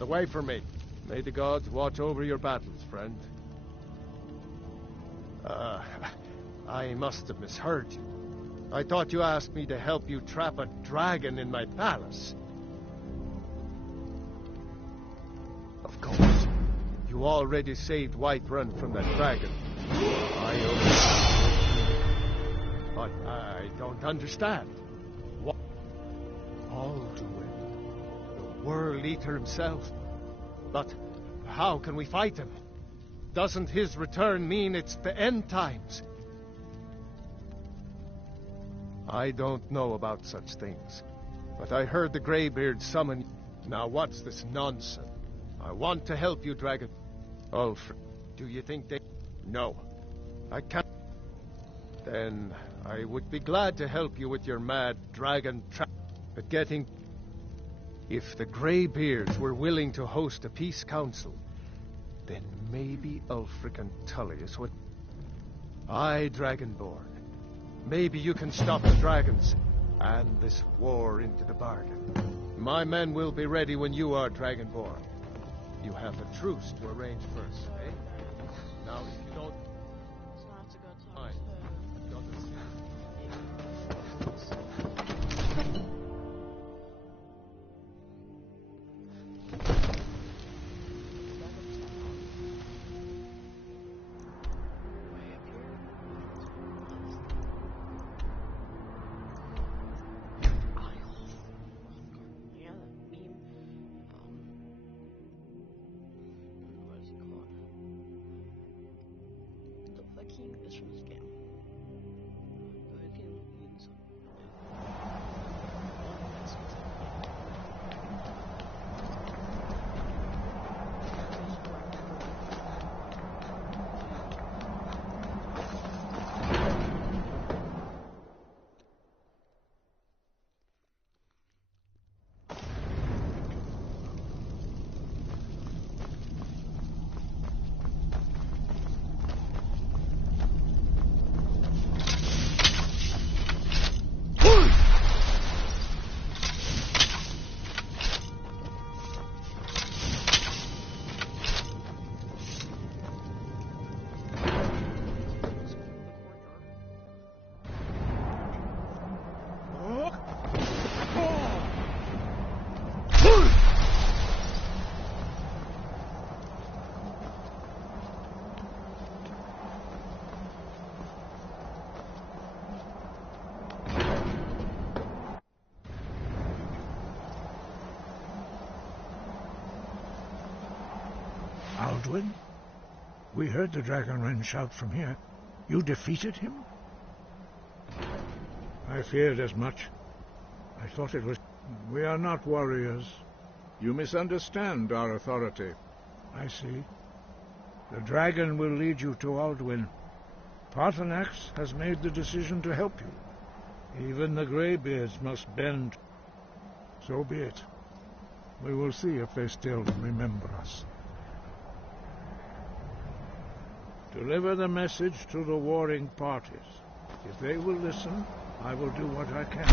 Get away from me. May the gods watch over your battles, friend. I must have misheard you. I thought you asked me to help you trap a dragon in my palace. Of course. You already saved Whiterun from that dragon. But I don't understand. What? Alduin, the World Eater himself. But how can we fight him? Doesn't his return mean it's the end times? I don't know about such things, but I heard the Greybeard summon. Now what's this nonsense? I want to help you, Dragon. Ulfric, do you think they... No, I can't. Then I would be glad to help you with your mad dragon trap. But getting... If the Greybeards were willing to host a peace council, then maybe Ulfric and Tullius would... Aye, Dragonborn. Maybe you can stop the dragons, and this war into the bargain. My men will be ready when you are, Dragonborn. You have a truce to arrange first, eh? Now, if you don't... So I have to go talk Fine. to Don't listen. Yeah, that meme. What is it called? The Viking is from this game. The Viking means Alduin? We heard the Dragonren shout from here. You defeated him? I feared as much. I thought it was... We are not warriors. You misunderstand our authority. I see. The dragon will lead you to Alduin. Paarthurnax has made the decision to help you. Even the Greybeards must bend. So be it. We will see if they still remember us. Deliver the message to the warring parties. If they will listen, I will do what I can.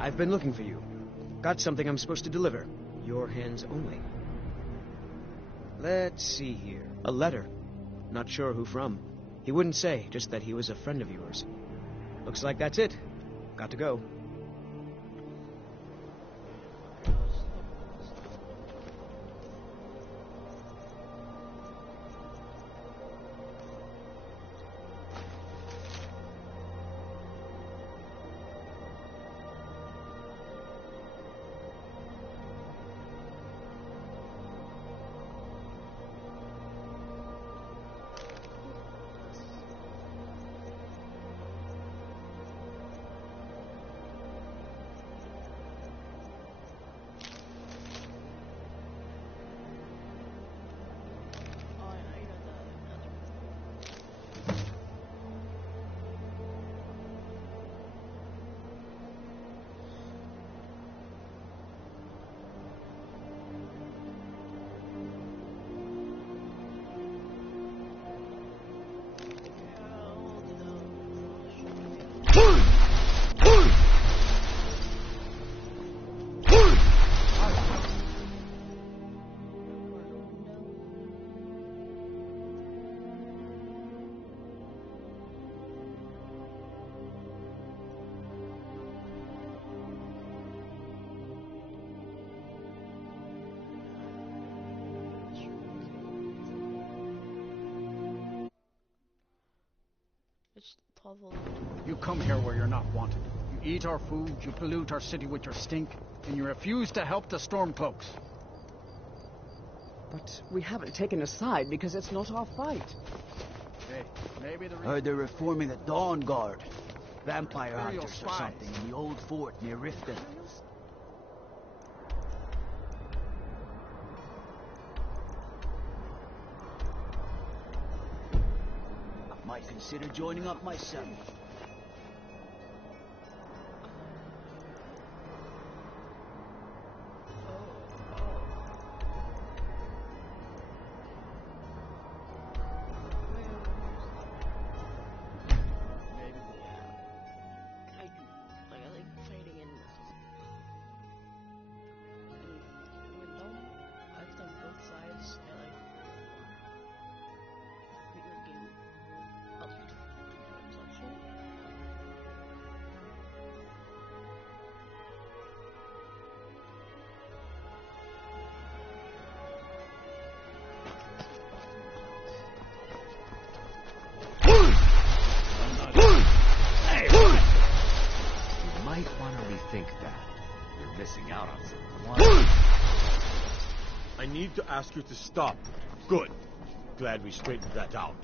I've been looking for you. Got something I'm supposed to deliver. Your hands only. Let's see here. A letter. Not sure who from. He wouldn't say, just that he was a friend of yours. Looks like that's it. Got to go. It's awful. You come here where you're not wanted. You eat our food, you pollute our city with your stink, and you refuse to help the Stormcloaks. But we haven't taken a side because it's not our fight. Hey, maybe the Heard they're reforming the Dawn Guard. Vampire Imperial hunters or spies. something in the old fort near Riften. I might consider joining up myself. I like fighting in Wyndham. I've done both sides. I like beat the game up 2 times actually. You might want to rethink that. You're missing out on something. I need to ask you to stop. Good. Glad we straightened that out.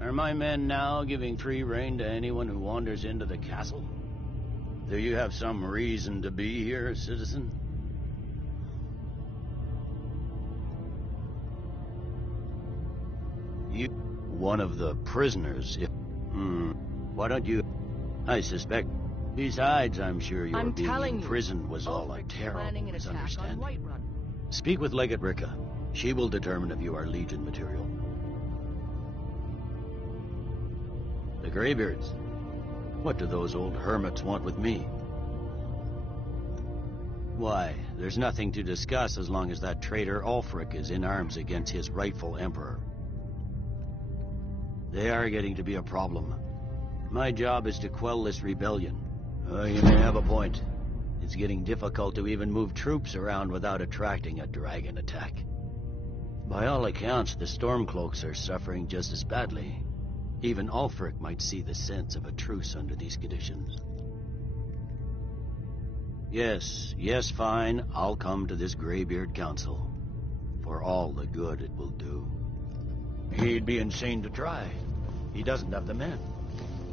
Are my men now giving free rein to anyone who wanders into the castle? Do you have some reason to be here, citizen? You... one of the prisoners, if... why don't you... I suspect... Besides, I'm sure your being imprisoned was all a terrible misunderstanding. Speak with Legate Ricka. She will determine if you are Legion material. The Greybeards. What do those old hermits want with me? Why, there's nothing to discuss as long as that traitor Ulfric is in arms against his rightful emperor. They are getting to be a problem. My job is to quell this rebellion. You may have a point. It's getting difficult to even move troops around without attracting a dragon attack. By all accounts, the Stormcloaks are suffering just as badly. Even Ulfric might see the sense of a truce under these conditions. Yes, fine. I'll come to this Greybeard Council. For all the good it will do. He'd be insane to try. He doesn't have the men.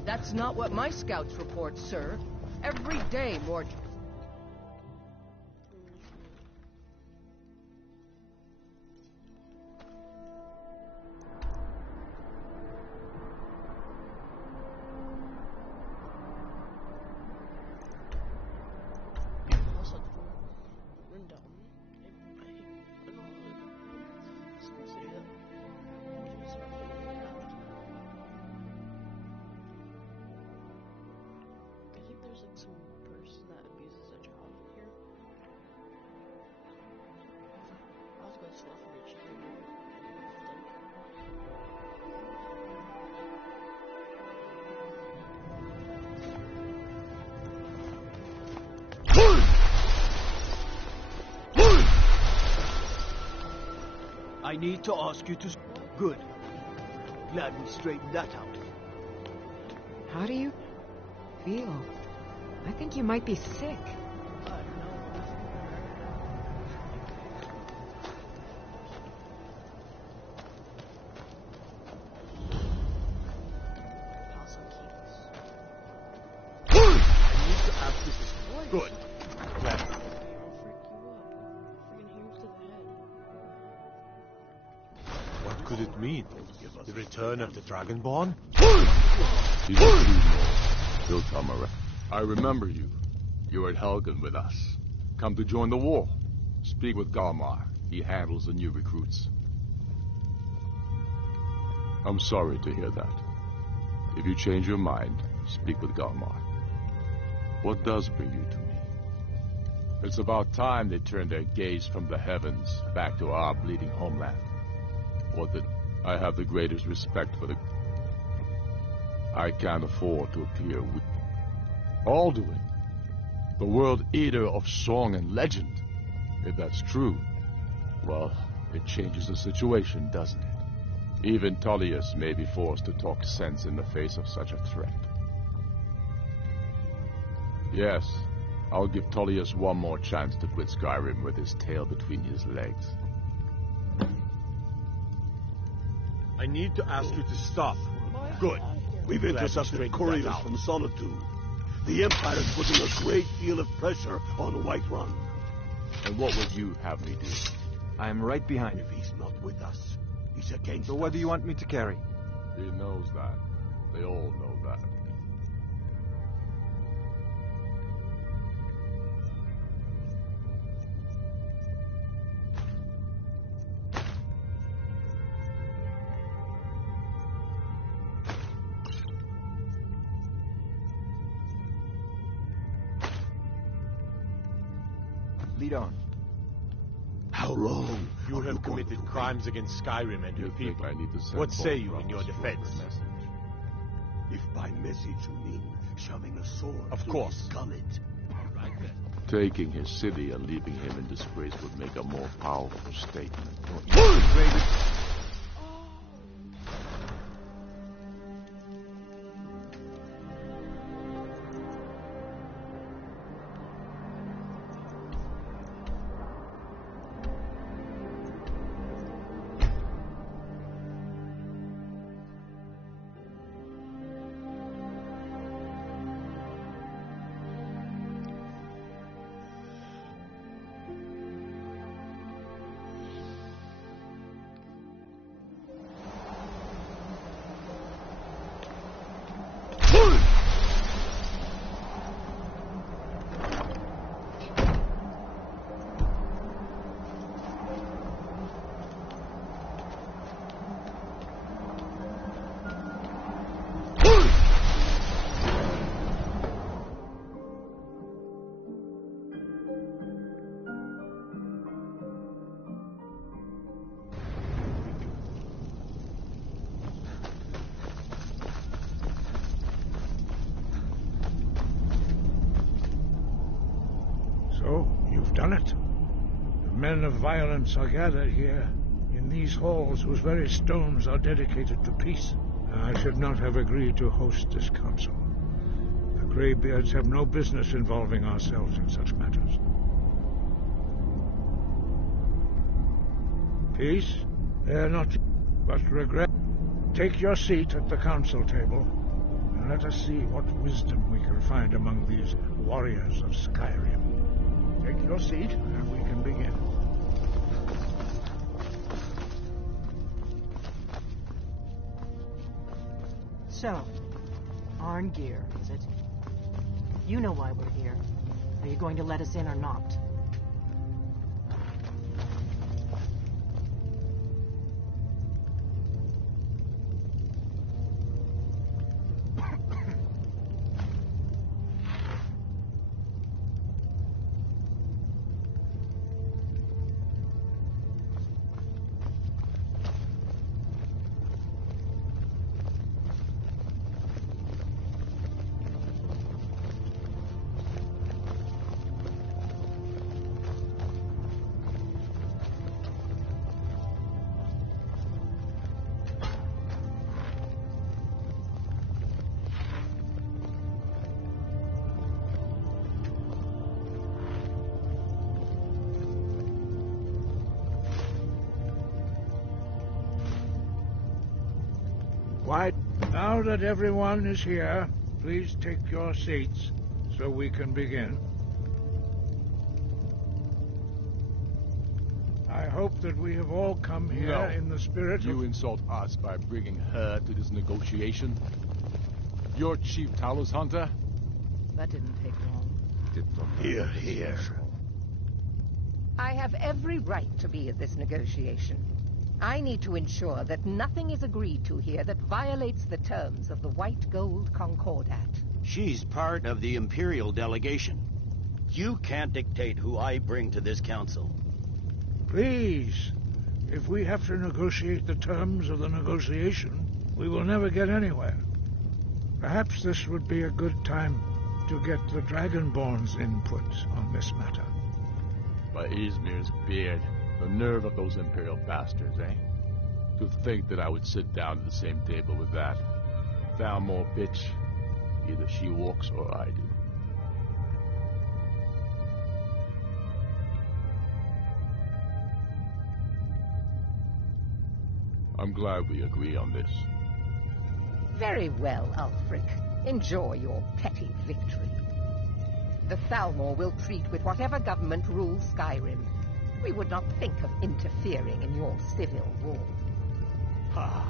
That's not what my scouts report, sir. Every day, more... I need to ask you to... Good. Glad we straightened that out. How do you feel? I think you might be sick. Good. Glad. What could it mean? The return of the Dragonborn? He's a true Lord. He'll come around. I remember you. You were at Helgen with us. Come to join the war. Speak with Galmar. He handles the new recruits. I'm sorry to hear that. If you change your mind, speak with Galmar. What does bring you to me? It's about time they turned their gaze from the heavens back to our bleeding homeland. Or that I have the greatest respect for the... I can't afford to appear weak. Alduin, the world eater of song and legend. If that's true, well, it changes the situation, doesn't it? Even Tullius may be forced to talk sense in the face of such a threat. Yes, I'll give Tullius one more chance to quit Skyrim with his tail between his legs. I need to ask you to stop. Good. We've intercepted couriers from Solitude. The Empire is putting a great deal of pressure on Whiterun. And what would you have me do? I am right behind you. If he's not with us, he's against us. So what do you want me to carry? He knows that. They all know that. Lead on. How long? You have committed crimes against Skyrim and your people. I need to send What say you in your defense? If by message you mean shoving a sword of through course. his gullet. Right then. Taking his city and leaving him in disgrace would make a more powerful statement. So, you've done it. The men of violence are gathered here, in these halls whose very stones are dedicated to peace. I should not have agreed to host this council. The Greybeards have no business involving ourselves in such matters. Peace? They're not, but regret. Take your seat at the council table, and let us see what wisdom we can find among these warriors of Skyrim. Take your seat, and we can begin. So, Arngeir, is it? You know why we're here. Are you going to let us in or not? Quiet. Now that everyone is here, please take your seats so we can begin. I hope that we have all come here in the spirit You insult us by bringing her to this negotiation? You're Chief Talos Hunter? That didn't take long. Here, here. I have every right to be at this negotiation. I need to ensure that nothing is agreed to here that violates the terms of the White Gold Concordat. She's part of the Imperial delegation. You can't dictate who I bring to this council. Please, if we have to negotiate the terms of the negotiation, we will never get anywhere. Perhaps this would be a good time to get the Dragonborn's input on this matter. By Izmir's beard, the nerve of those Imperial bastards, eh? To think that I would sit down at the same table with that Thalmor bitch. Either she walks or I do. I'm glad we agree on this. Very well, Ulfric. Enjoy your petty victory. The Thalmor will treat with whatever government rules Skyrim. We would not think of interfering in your civil war. Ha!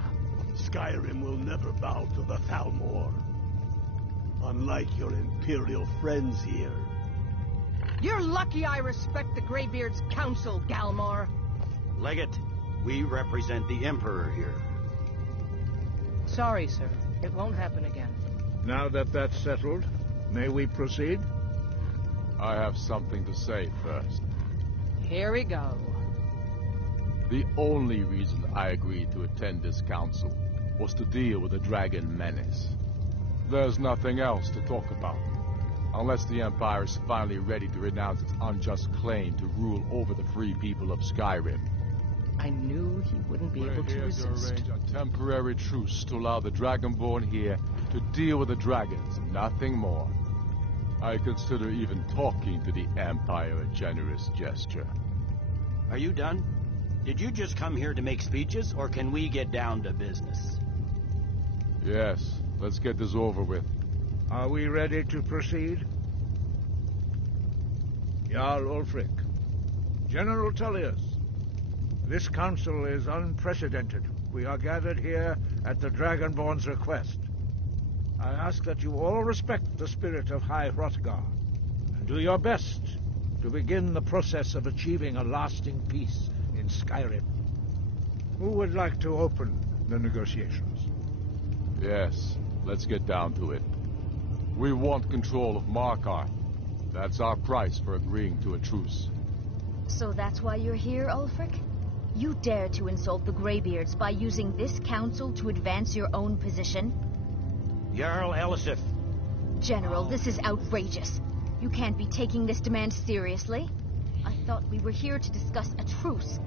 Skyrim will never bow to the Thalmor. Unlike your Imperial friends here. You're lucky I respect the Greybeard's counsel, Galmar. Legate, we represent the Emperor here. Sorry, sir. It won't happen again. Now that that's settled, may we proceed? I have something to say first. Here we go. The only reason I agreed to attend this council was to deal with the dragon menace. There's nothing else to talk about. Unless the Empire is finally ready to renounce its unjust claim to rule over the free people of Skyrim. I knew he wouldn't be able to resist. We're here to arrange a temporary truce to allow the Dragonborn here to deal with the dragons, nothing more. I consider even talking to the Empire a generous gesture. Are you done? Did you just come here to make speeches, or can we get down to business? Yes, let's get this over with. Are we ready to proceed? Jarl Ulfric, General Tullius, this council is unprecedented. We are gathered here at the Dragonborn's request. I ask that you all respect the spirit of High Hrothgar, and do your best to begin the process of achieving a lasting peace in Skyrim. Who would like to open the negotiations? Yes, let's get down to it. We want control of Markarth. That's our price for agreeing to a truce. So that's why you're here, Ulfric? You dare to insult the Greybeards by using this council to advance your own position? Jarl Elisif. General, this is outrageous. You can't be taking this demand seriously. I thought we were here to discuss a truce.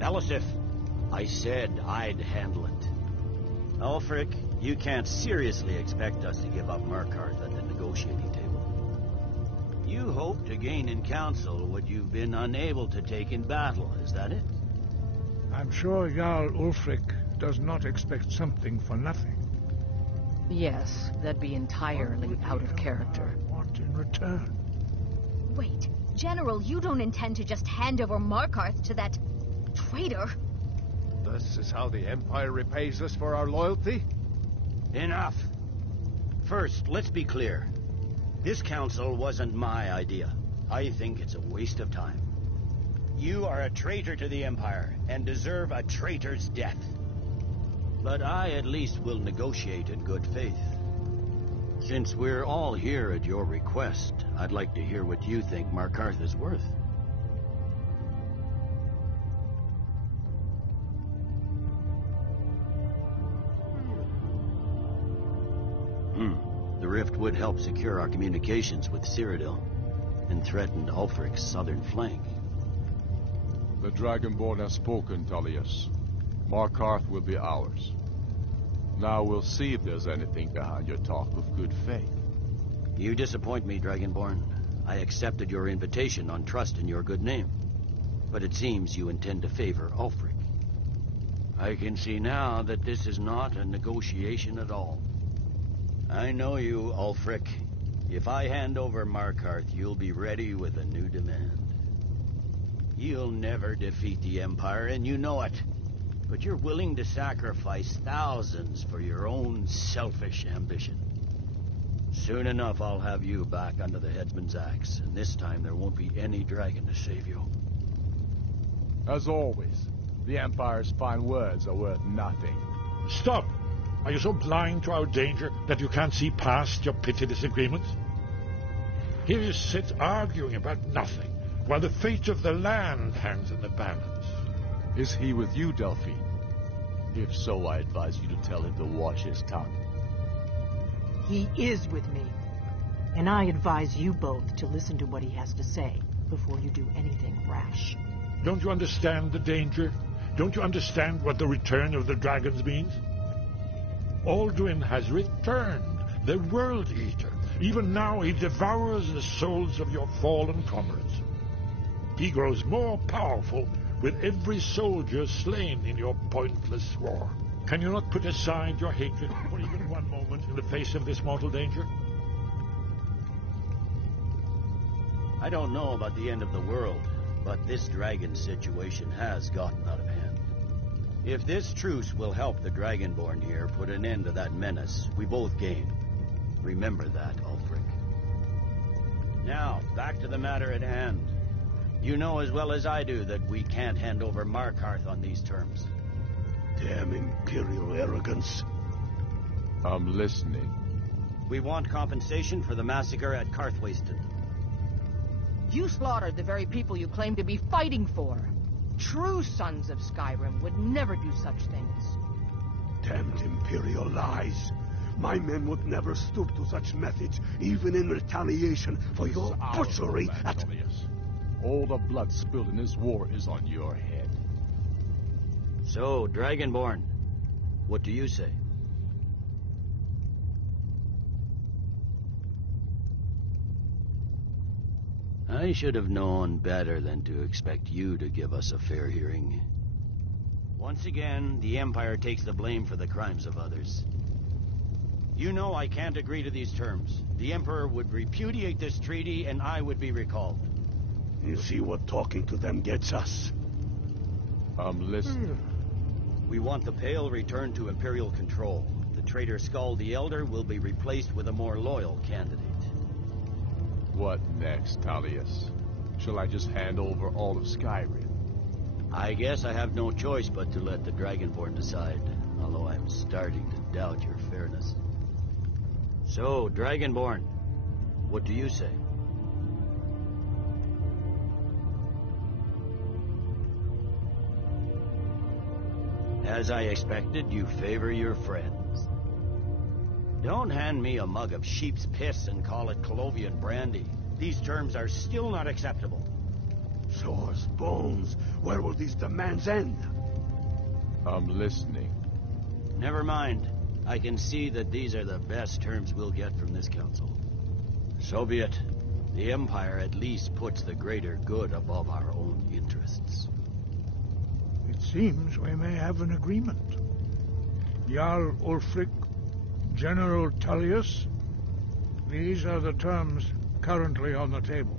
Elisif, I said I'd handle it. Ulfric, you can't seriously expect us to give up Markarth at the negotiating table. You hope to gain in council what you've been unable to take in battle, is that it? I'm sure Jarl Ulfric does not expect something for nothing. Yes, that'd be entirely out of character. Want in return? Wait, General, you don't intend to just hand over Markarth to that traitor? This is how the Empire repays us for our loyalty? Enough. First, let's be clear. This council wasn't my idea. I think it's a waste of time. You are a traitor to the Empire, and deserve a traitor's death. But I at least will negotiate in good faith. Since we're all here at your request, I'd like to hear what you think Markarth is worth. The rift would help secure our communications with Cyrodiil, and threatened Ulfric's southern flank. The Dragonborn has spoken, Tullius. Markarth will be ours. Now we'll see if there's anything behind your talk of good faith. You disappoint me, Dragonborn. I accepted your invitation on trust in your good name. But it seems you intend to favor Ulfric. I can see now that this is not a negotiation at all. I know you, Ulfric. If I hand over Markarth, you'll be ready with a new demand. You'll never defeat the Empire, and you know it. But you're willing to sacrifice thousands for your own selfish ambition. Soon enough, I'll have you back under the headsman's axe, and this time there won't be any dragon to save you. As always, the Empire's fine words are worth nothing. Stop! Are you so blind to our danger that you can't see past your petty disagreements? Here you sit arguing about nothing, while the fate of the land hangs in the balance. Is he with you, Delphine? If so, I advise you to tell him to watch his tongue. He is with me. And I advise you both to listen to what he has to say before you do anything rash. Don't you understand the danger? Don't you understand what the return of the dragons means? Alduin has returned, the World Eater. Even now he devours the souls of your fallen comrades. He grows more powerful with every soldier slain in your pointless war. Can you not put aside your hatred for even one moment in the face of this mortal danger? I don't know about the end of the world, but this dragon situation has gotten out of hand. If this truce will help the Dragonborn here put an end to that menace, we both gain. Remember that, Ulfric. Now, back to the matter at hand. You know as well as I do that we can't hand over Markarth on these terms. Damn Imperial arrogance. I'm listening. We want compensation for the massacre at Karthwasten. You slaughtered the very people you claim to be fighting for. True sons of Skyrim would never do such things. Damned Imperial lies. My men would never stoop to such methods, even in retaliation for your butchery at... All the blood spilled in this war is on your head. So, Dragonborn, what do you say? I should have known better than to expect you to give us a fair hearing. Once again, the Empire takes the blame for the crimes of others. You know I can't agree to these terms. The Emperor would repudiate this treaty, and I would be recalled. You see what talking to them gets us? I'm listening. We want the Pale returned to Imperial control. The traitor Skull the Elder will be replaced with a more loyal candidate. What next, Tullius? Shall I just hand over all of Skyrim? I guess I have no choice but to let the Dragonborn decide, although I'm starting to doubt your fairness. So, Dragonborn, what do you say? As I expected, you favor your friends. Don't hand me a mug of sheep's piss and call it Colovian brandy. These terms are still not acceptable. Sores, bones, where will these demands end? I'm listening. Never mind. I can see that these are the best terms we'll get from this council. So be it. The Empire at least puts the greater good above our own interests. It seems we may have an agreement. Jarl Ulfric, General Tullius, these are the terms currently on the table.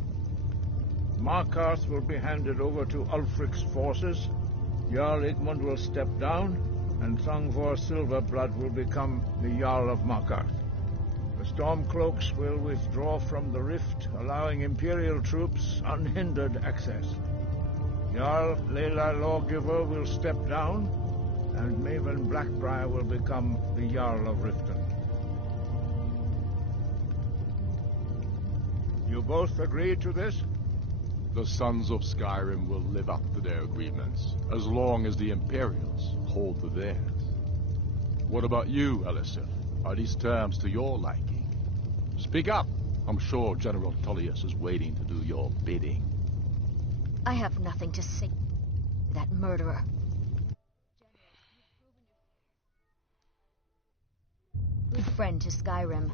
Markarth will be handed over to Ulfric's forces, Jarl Igmund will step down, and Thungvor Silverblood will become the Jarl of Markarth. The Stormcloaks will withdraw from the rift, allowing Imperial troops unhindered access. Jarl Leila Lawgiver will step down, and Maven Blackbriar will become the Jarl of Riften. You both agree to this? The Sons of Skyrim will live up to their agreements, as long as the Imperials hold to theirs. What about you, Elisif? Are these terms to your liking? Speak up! I'm sure General Tullius is waiting to do your bidding. I have nothing to say. That murderer. Good friend to Skyrim.